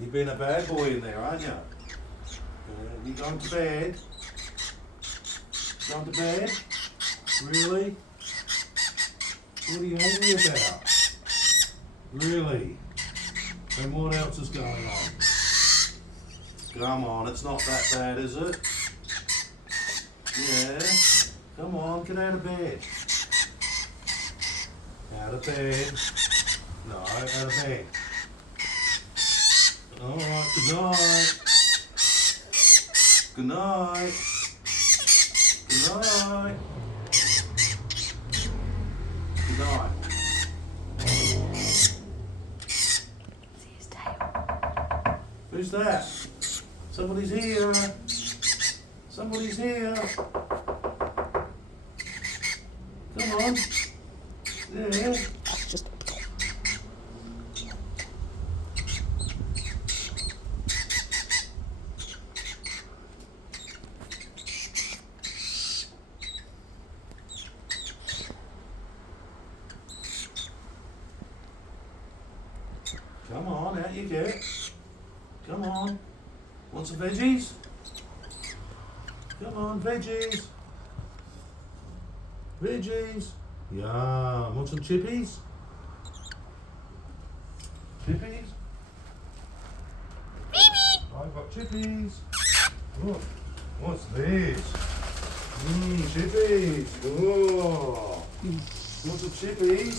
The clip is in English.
You've been a bad boy in there, aren't you? You gone to bed? Gone to bed? Really? What are you angry about? Really? And what else is going on? Come on, it's not that bad, is it? Yeah. Come on, get out of bed. Out of bed. No, out of bed. Alright, good night. Good night. Good night. Good night. See his tail. Who's that? Somebody's here. Somebody's here. Come on. Yeah. Just Come on, out you get. Come on. Want some veggies? Come on, veggies. Veggies. Yum. Want some chippies? Chippies? I've got chippies. Look, what's this? Chippies. Oh. Want some chippies?